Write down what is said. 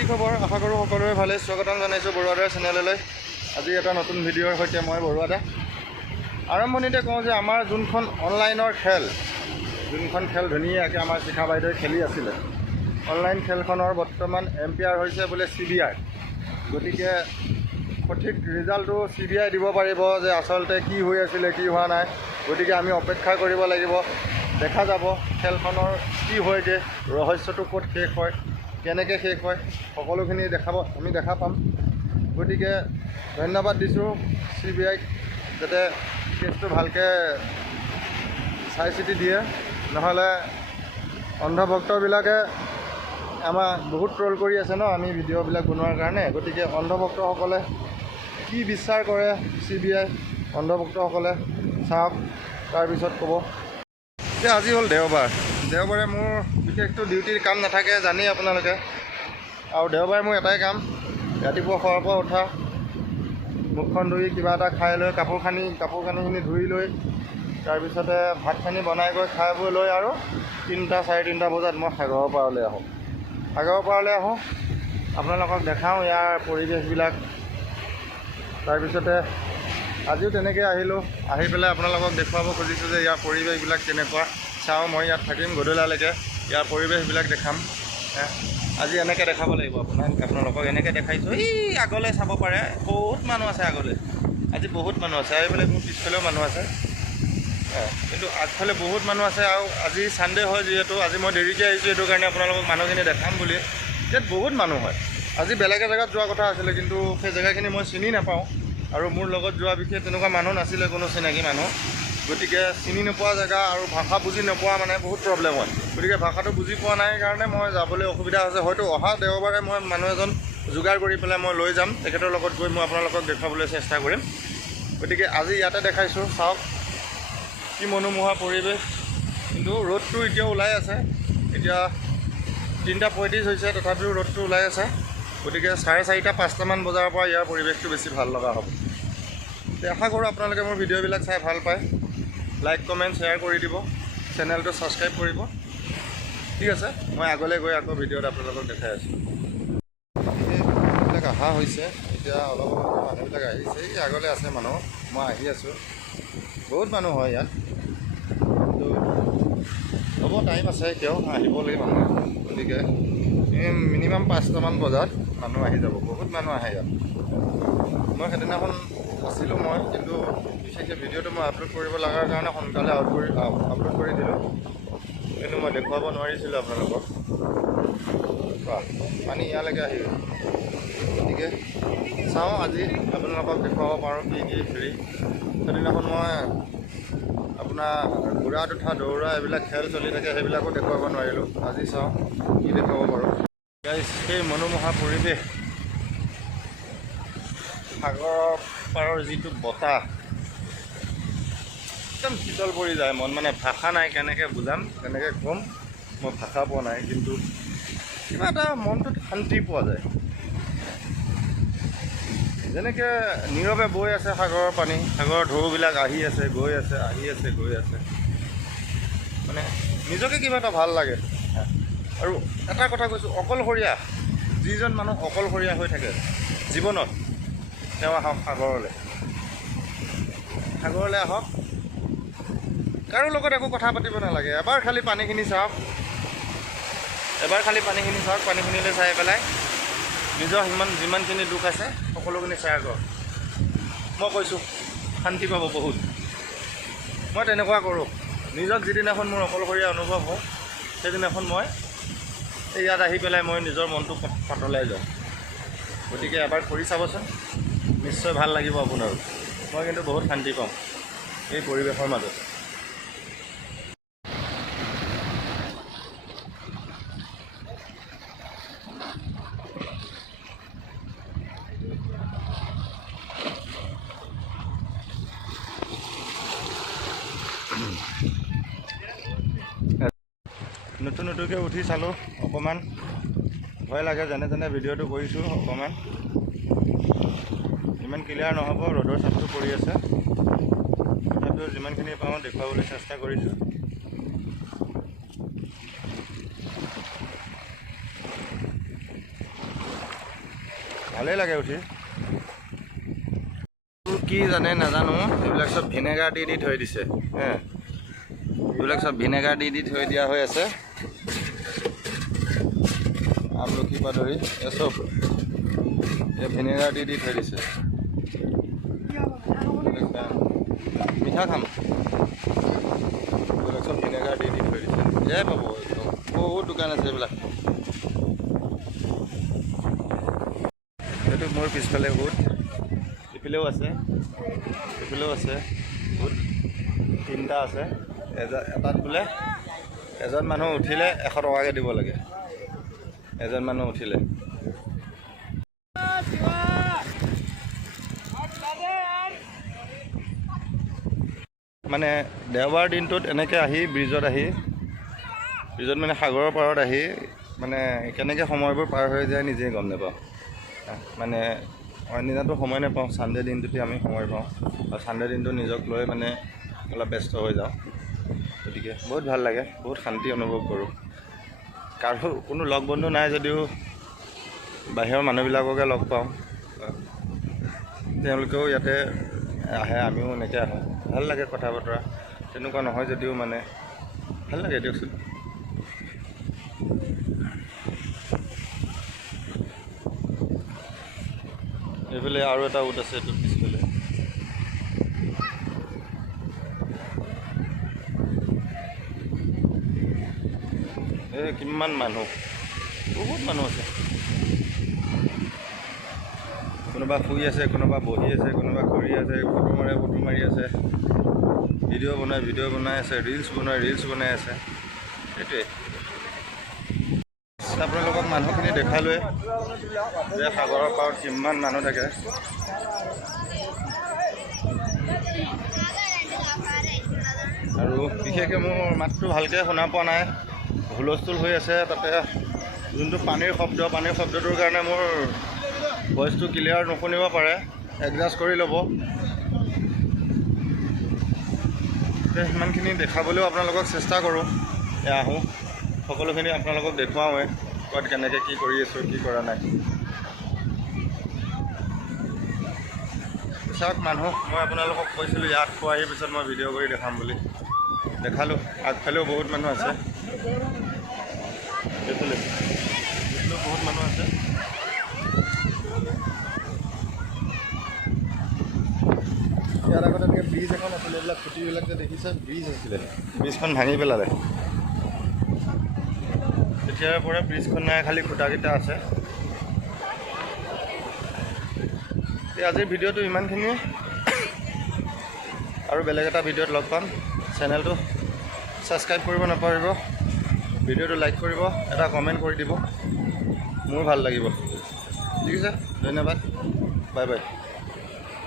কি খবৰ? আশা কৰোঁ সকলোৰে ভালে। স্বাগতম জনাইছোঁ বৰুৱাদাৰ চেনেললৈ আজি এটা নতুন ভিডিঅ'ৰ সৈতে মই বৰুৱাদা। আৰম্ভণিতে কওঁ যে আমাৰ যোনখন অনলাইনৰ খেল যোনখন খেল ধুনীয়াকৈ আমাৰ শিখা বাইদেৱে খেলি আছিলে অনলাইন খেলখনৰ বৰ্তমান এম্পিয়াৰ হৈছে বোলে চি বি আই। গতিকে সঠিক ৰিজাল্টটো চি বি আই দিব পাৰিব যে আচলতে কি হৈ আছিলে কি হোৱা নাই। গতিকে আমি অপেক্ষা কৰিব লাগিব। দেখা যাব খেলখনৰ কি হয়গৈ ৰহস্যটো ক'ত শেষ হয়। কেনেকৈ শেষ হয় সকলোখিনি দেখাব আমি দেখা পাম। গতিকে ধন্যবাদ দিছোঁ চি বি আইক যাতে কেছটো ভালকৈ চাই চিতি দিয়ে। নহ'লে অন্ধভক্তবিলাকে আমাক বহুত ট্ৰল কৰি আছে ন আমি ভিডিঅ'বিলাক বনোৱাৰ কাৰণে। গতিকে অন্ধভক্তসকলে কি বিচাৰ কৰে চি বি আই অন্ধভক্তসকলে চাওক তাৰপিছত ক'ব। এতিয়া আজি হ'ল দেওবাৰ। দেওবাৰে মোৰ বিশেষটো ডিউটিৰ কাম নাথাকে জানেই আপোনালোকে। আৰু দেওবাৰে মোৰ এটাই কাম ৰাতিপুৱা শোৱাৰ পৰা উঠা। মুখখন ধুই কিবা এটা খাই লৈ কাপোৰ কানি কাপোৰ কানিখিনি ধুই লৈ তাৰপিছতে ভাত পানী বনাই গৈ খাই বৈ লৈ আৰু তিনিটা চাৰে তিনিটা বজাত মই সাগৰৰ পাৰলৈ আহোঁ। সাগৰৰ পাৰলৈ আহোঁ আপোনালোকক দেখাওঁ ইয়াৰ পৰিৱেশবিলাক। তাৰপিছতে আজিও তেনেকৈ আহিলোঁ আহি পেলাই আপোনালোকক দেখুৱাব খুজিছোঁ যে ইয়াৰ পৰিৱেশবিলাক কেনেকুৱা। চাওঁ, মই ইয়াত থাকিম, গধূলালৈকে। ইয়াৰ পৰিৱেশবিলাক দেখাম। আজি এনেকৈ দেখাব লাগিব আপোনাক আপোনালোকক এনেকৈ দেখাইছোঁ এই আগলৈ চাব পাৰে। বহুত মানুহ আছে আগলৈ। আজি বহুত মানুহ আছে। এইফালে মোৰ পিছফালেও মানুহ আছে। কিন্তু আগফালে বহুত মানুহ আছে আৰু আজি ছানডে' হয় যিহেতু, আজি মই দেৰিকৈ আহিছোঁ, সেইটো কাৰণে আপোনালোকক মানুহখিনি দেখাম বুলি। ইয়াত বহুত মানুহ হয়। আজি বেলেগ জেগাত যোৱা কথা আছিলে, কিন্তু সেই জেগাখিনি মই চিনি নাপাওঁ। আৰু মোৰ লগত যোৱা বিশেষ তেনেকুৱা মানুহ নাছিলে, কোনো চিনাকি মানুহ। গতিকে চিনি নোপোৱা জেগা আৰু ভাষা বুজি নোপোৱা মানে বহুত প্ৰব্লেম হয়। গতিকে ভাষাটো বুজি পোৱা নাই কাৰণে মই যাবলৈ অসুবিধা হৈছে। হয়তো অহা দেওবাৰে মই মানুহ এজন যোগাৰ কৰি পেলাই মই লৈ যাম। তেখেতৰ লগত গৈ মই আপোনালোকক দেখুৱাবলৈ চেষ্টা কৰিম। গতিকে আজি ইয়াতে দেখাইছোঁ। চাওক কি মনোমোহা পৰিৱেশ। কিন্তু ৰ'দটো এতিয়াও ওলাই আছে। এতিয়া তিনিটা পঁয়ত্ৰিছ হৈছে, তথাপিও ৰ'দটো ওলাই আছে। গতিকে চাৰে চাৰিটা, পাঁচটামান বজাৰ পৰা ইয়াৰ পৰিৱেশটো বেছি ভালো লগা হ'ব। আশা কৰোঁ আপোনালোকে মোৰ ভিডিঅ'বিলাক চাই ভালো পায়। লাইক কমেণ্ট শ্বেয়াৰ কৰি দিব। চেনেলটো ছাবস্ক্ৰাইব কৰিব। ঠিক আছে? মই আগলৈ গৈ আকৌ ভিডিঅ'ত আপোনালোকক দেখাই আছোঁ। এইবিলাক অহা হৈছে। এতিয়া অলপ অলপ মানুহবিলাক আহিছে। এই আগলৈ আছে মানুহ। মই আহি আছোঁ। বহুত মানুহ হয় ইয়াত। কিন্তু হ'ব টাইম আছে এতিয়াও আহিব লাগে মানুহ। গতিকে মিনিমাম পাঁচটামান বজাত মানুহ আহি যাব। বহুত মানুহ আহে ইয়াত। মই সেইদিনাখন আছিলোঁ মই, কিন্তু বিশেষকৈ ভিডিঅ'টো মই আপলোড কৰিব লগাৰ কাৰণে সোনকালে আউট কৰি আপলোড কৰি দিলোঁ। কিন্তু মই দেখুৱাব নোৱাৰিছিলোঁ আপোনালোকক। পানী ইয়ালৈকে আহি গ'ল। গতিকে চাওঁ আজি আপোনালোকক দেখুৱাব পাৰোঁ কি কি হেৰি সেইদিনাখন মই আপোনাৰ ঘোঁৰাত উঠা দৌৰা এইবিলাক খেল চলি থাকে সেইবিলাকো দেখুৱাব নোৱাৰিলোঁ। আজি চাওঁ কি দেখুৱাব পাৰোঁ। সেই মনোমোহা পৰিৱেশ। সাগৰৰ পাৰৰ যিটো বতাহ একদম শীতল পৰি যায়। মন মানে ভাষা নাই কেনেকৈ বুজাম কেনেকৈ ক'ম মই ভাষা পোৱা নাই কিন্তু কিবা এটা মনটোত শান্তি পোৱা যায়। যেনেকৈ নীৰৱে বৈ আছে সাগৰৰ পানী সাগৰৰ ঢৌবিলাক আহি আছে গৈ আছে আহি আছে গৈ আছে। মানে নিজকে কিবা এটা ভাল লাগে। আৰু এটা কথা কৈছোঁ অকলশৰীয়া যিজন মানুহ অকলশৰীয়া হৈ থাকে জীৱনত তেওঁ আহক সাগৰলৈ। সাগৰলৈ আহক। কাৰো লগত একো কথা পাতিব নালাগে। এবাৰ খালি পানীখিনি চাওক। এবাৰ খালি পানীখিনি চাওক পানীখিনিলৈ চাই পেলাই নিজৰ সিমান যিমানখিনি দুখ আছে সকলোখিনি শ্বেয়াৰ কৰক মই কৈছোঁ শান্তি পাব বহুত। মই তেনেকুৱা কৰোঁ। নিজক যিদিনাখন মোৰ অকলশৰীয়া অনুভৱ হওঁ সেইদিনাখন মই ইয়াত আহি পেলাই মই নিজৰ মনটো পাত- পাতলাই যাওঁ গতিকে এবাৰ কৰি চাবচোন। নিশ্চয় ভাল লাগিব আপোনাৰো মই কিন্তু বহুত শান্তি পাওঁ এই পৰিৱেশৰ মাজত। নতুন নতুনকৈ উঠি চালোঁ অকণমান ভয় লাগে যেনে তেনে ভিডিঅ'টো কৰিছোঁ অকণমান ইমান ক্লিয়াৰ নহ'ব ৰ'দৰ চাপটো পৰি আছে। তথাপিও যিমানখিনি পাওঁ দেখুৱাবলৈ চেষ্টা কৰিছোঁ। ভালেই লাগে উঠি। কি জানে নাজানো এইবিলাক চব ভিনেগাৰ দি দি থৈ দিছে। হে। এইবিলাক চব ভিনেগাৰ দি দি থৈ দিয়া হৈ আছে। আমলখিৰ পৰা ধৰি এই চব এই ভিনেগাৰ দি দি থৈ দিছে। মিঠা খাম। এইবিলাক চব ভিনেগাৰ দি দি থৈ দিছে। এয়াই পাব একদম বহুত দোকান আছে এইবিলাক। এইটো মোৰ পিছফালে বহুত ইফালেও আছে। ইফালেও আছে। বহুত তিনিটা আছে। এটাত বোলে এজন মানুহ উঠিলে এশ টকাকৈ দিব লাগে। এজন মানুহ উঠিলে। মানে দেওবাৰ দিনটোত এনেকৈ আহি ব্ৰিজত আহি ব্ৰিজত মানে সাগৰৰ পাৰত আহি মানে কেনেকৈ সময়বোৰ পাৰ হৈ যায় নিজেই গম নাপাওঁ। মানে অইন দিনাতো সময় নাপাওঁ ছানডে' দিনটোতে আমি সময় পাওঁ। আৰু ছানডে' দিনটো নিজক লৈ মানে অলপ ব্যস্ত হৈ যাওঁ। গতিকে বহুত ভাল লাগে বহুত শান্তি অনুভৱ কৰোঁ। কাৰো কোনো লগ বন্ধু নাই যদিও বাহিৰৰ মানুহবিলাককে লগ পাওঁ। তেওঁলোকেও ইয়াতে আহে আমিও এনেকৈ আহোঁ। ভাল লাগে কথা বতৰা তেনেকুৱা নহয় যদিও মানে। ভাল লাগে দিয়কচোন। এইফালে আৰু এটা উট আছে এইটো কিমান মানুহ? বহুত মানুহ আছে। কোনোবা শুই আছে কোনোবা বহি আছে কোনোবা ঘূৰি আছে ফটো মাৰে ফটো মাৰি আছে। ভিডিঅ' বনাই ভিডিঅ' বনাই আছে ৰিলচ বনাই ৰিলচ বনাই আছে। সেইটোৱে। আপোনালোকক মানুহখিনি দেখালোৱে যে সাগৰৰ পাৰত কিমান মানুহ থাকে। আৰু বিশেষকৈ মোৰ মাতটো ভালকৈ শুনা পোৱা নাই। হুলস্থুল হৈ আছে তাতে যোনটো পানীৰ শব্দ পানীৰ শব্দটোৰ কাৰণে মোৰ ভইচটো ক্লিয়াৰ নুশুনিব পাৰে এডজাষ্ট কৰি ল'ব। সিমানখিনি দেখাবলৈও আপোনালোকক চেষ্টা কৰোঁ। এয়া আহোঁ। সকলোখিনি আপোনালোকক দেখুৱাওঁৱে ক'ত কেনেকৈ কি কৰি আছোঁ কি কৰা নাই। চাওক মানুহ মই আপোনালোকক কৈছিলোঁ ইয়াত পোৱাহিৰ পিছত মই ভিডিঅ' কৰি দেখাম বুলি। দেখালোঁ আগফালেও বহুত মানুহ আছে। বহুত মানুহ আছে। ইয়াত আগতে এনেকৈ ব্ৰিজ এখন আছিলে এইবিলাক খুঁটিবিলাক যে দেখিছে ব্ৰিজ আছিলে ব্ৰিজখন ভাঙি পেলালে। তেতিয়াৰ পৰা ব্ৰিজখন নাই খালি খুঁটাকেইটা আছে। আজিৰ ভিডিঅ'টো ইমানখিনিয়ে। আৰু বেলেগ এটা ভিডিঅ'ত লগ পাম। চেনেলটো ছাবস্ক্ৰাইব কৰিব নাপাহৰিব। ভিডিঅ'টো লাইক কৰিব, এটা কমেণ্ট কৰি দিব। মোৰ ভালো লাগিব। ঠিক আছে? ধন্যবাদ। Bye bye